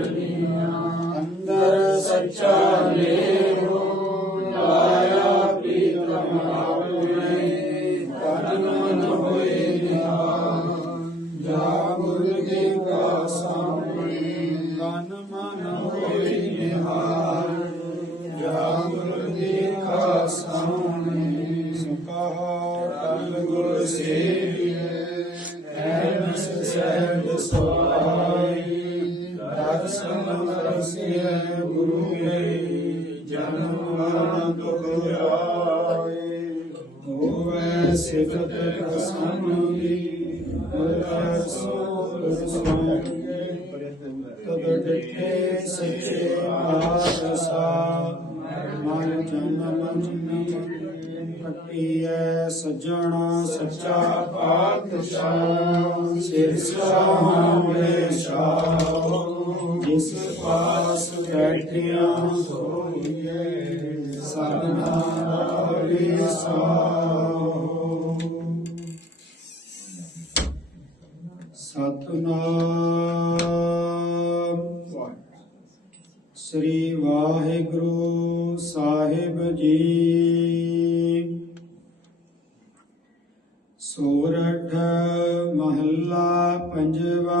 ਅੰਦਰ ਸੱਚਾ ਨੇਮ ਲਾਇਆ ਪ੍ਰੀਤਮ ਆਪਣੇ ਤਨ ਮਨ ਹੋਏ ਨਿਹਾਲ ਜਾ ਗੁਰ ਦੇ ਕਾ ਸਾਹਮਣੇ ਤਨ ਮਨ ਹੋਏ ਨਿਹਾਲ ਜਾ ਗੁਰ ਦੇ ਕਾ ਸਾਹਮਣੇ ਸੁਖਾ ਤਨ ਗੁਰ ਸੇਵੀਐ ਐਨਸ ਸਹਿਜ ਸੁਆਈ ਦਰਸ਼ਨ ਕਰਸਿਐ ਗੁਰੂ ਕੇ ਜਨਮ ਮਰਨ ਦੁਖ ਆਏ ਹੋਵੇ ਸਿਫਤ ਕਸਮ ਦੀ ਮੁਰਖ ਸੋਲ ਸੁਣਗੇ ਤਦ ਡਿਠੇ ਸੱਚੇ ਪਾਤਸ਼ਾਹ ਮਨ ਜਨਮ ਜਨਮ ਕੱਟੀਐ ਸੱਜਣਾ ਸੱਚਾ ਪਾਤਸ਼ਾਹ ਸਿਰ ਸਾਹਮਣੇ ਸ਼ਾਹ ਜਿਸ ਪਾਸ ਬੈਠਿਆ ਹੋਈਏ ਸਭਨਾ ਦਾ ਸਤਨਾਮ ਸ੍ਰੀ ਵਾਹਿਗੁਰੂ ਸਾਹਿਬ ਜੀ। ਸੋਰਠ ਮਹੱਲਾ ਪੰਜਵਾ।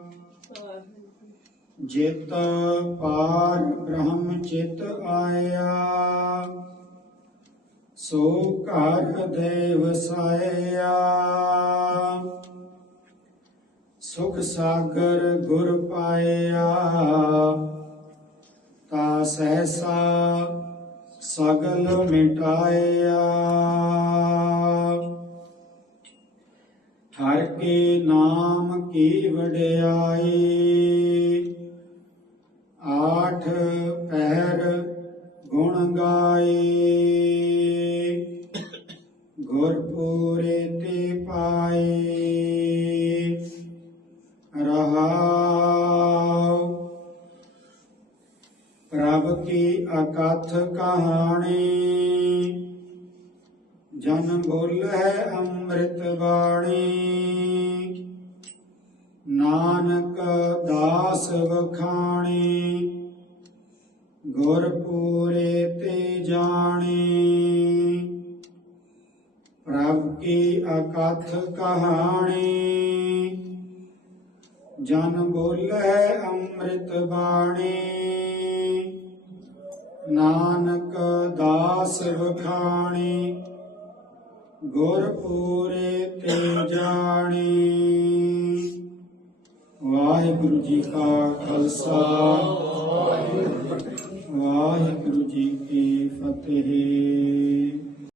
ਜਿਤ ਪਾਰ ਬ੍ਰਹਮ ਚਿਤ ਆਇਆ। ਸੋ ਘਰ ਦੇ ਵਸਾਇਆ ਸੁਖ ਸਾਗਰ ਗੁਰ ਪਾਇਆ। ਤਾ ਸਹਸਾ ਸਗਲ ਮਿਟਾਇਆ। ਹਰ ਕੇ ਨਾਮ ਕੀ ਵਡਿਆਈ ਆਠ ਪਹਿਰ ਗੁਣ ਗਾਏ। ਗੁਰਪੂਰੇ ਤੇ ਪਾਏ। ਰਹਾਉ। ਪ੍ਰਭ ਕੀ ਅਕਥ ਕਹਾਣੀ। ਜਨ ਬੋਲ ਹੈ ਅੰਮ੍ਰਿਤ ਬਾਣੀ। ਨਾਨਕ ਦਾਸ ਵਖਾਣੀ। ਗੁਰ ਪੂਰੇ ਤੇ ਜਾਣੀ। ਪ੍ਰਭ ਕੀ ਅਕਥ ਕਹਾਣੀ? ਜਨ ਬੋਲੇ ਅੰਮ੍ਰਿਤ ਬਾਣੀ। ਨਾਨਕ ਦਾਸ ਵਖਾਣੀ ਗੁਰ ਪੂਰੇ ਤੇ ਜਾਣੀ। ਵਾਹਿਗੁਰੂ ਜੀ ਕਾ ਖਾਲਸਾ। ਵਾਹਿਗੁਰੂ ਜੀ ਕੀ ਫਤਿਹ।